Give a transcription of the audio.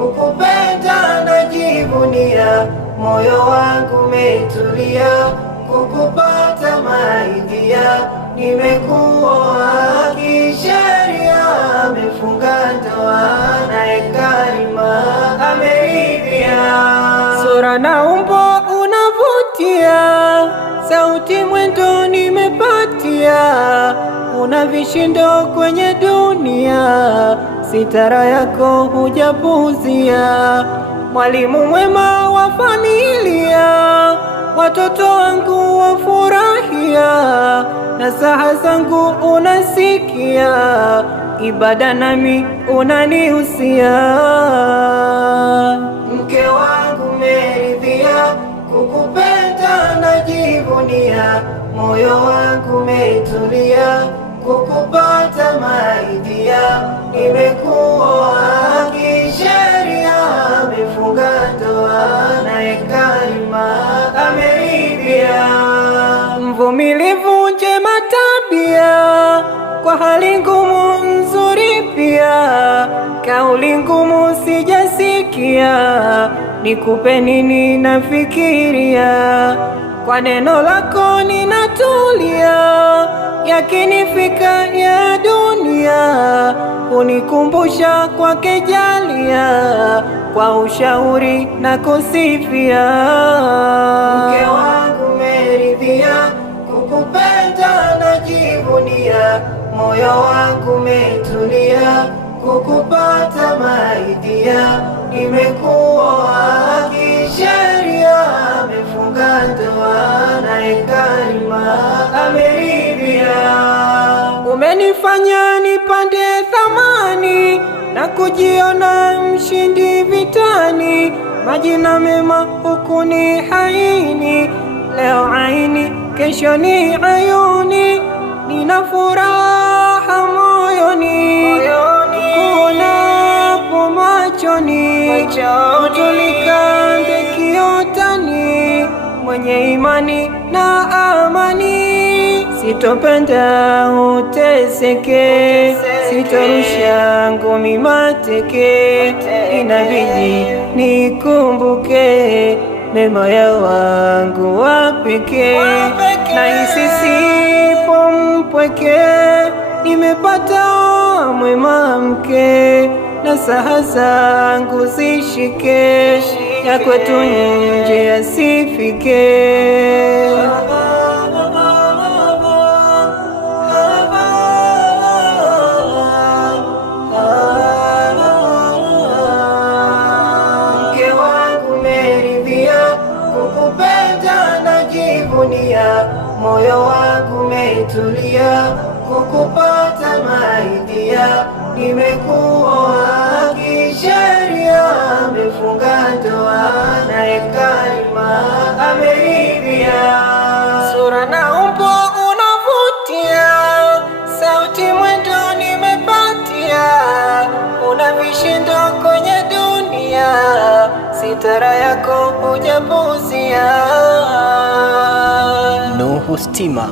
kukupenda najivunia, moyo wangu umetulia, kukupata maidia, nimekuoa kisheria, amefunga ndoa naye Karima ameridhia. Sura na umbo unavutia, sauti mwendo nimepatia, una vishindo kwenye dunia, sitara yako hujapuzia. Mwalimu mwema wa familia, watoto wangu wafurahia, nasaha zangu unasikia, ibada nami unanihusia. Mke wangu meridhia, kukupenda najivunia, moyo wangu umetulia, kukupata maidia, nimekuoa kisheria, amefunga ndoa naye Karima ameridhia. Mvumilivu njema tabia, kwa hali ngumu nzuri pia, kauli ngumu sijasikia, nikupe nini nafikiria, kwa neno lako ninatulia, yakinifika ya dunia, unikumbusha kwake jalia, kwa ushauri na kusifia. Mke wangu meridhia, kukupenda najivunia, moyo wangu umetulia, kukupata maidia, nimekuoa kisheria, amefunga ndoa naye Karima ameridhia. Umenifanya nipande thamani na kujiona mshindi vitani, majina mema huku ni haini, leo aini kesho ni ayuni, nina furaha moyoni, kuonapo machoni, utulikande kiotani, mwenye imani na amani, sitopenda uteseke, sitorusha ngumi mateke, inabidi nikumbuke mema ya wangu wa pekee, na hisi sipo mpweke, nimepata mwema mke, na saha zangu zishike, ya kwetu nje yasifike. Mke wangu meridhia, kukupenda najivunia, moyo wangu umetulia, kukupata maidia, nimekuoa kisheria, amefunga ndoa naye Karima ameridhia. Sura na umbo unavutia, sauti mwendo nimepatia, una vishindo kwenye dunia, sitara yako hujapuzia. Nuhu Stima.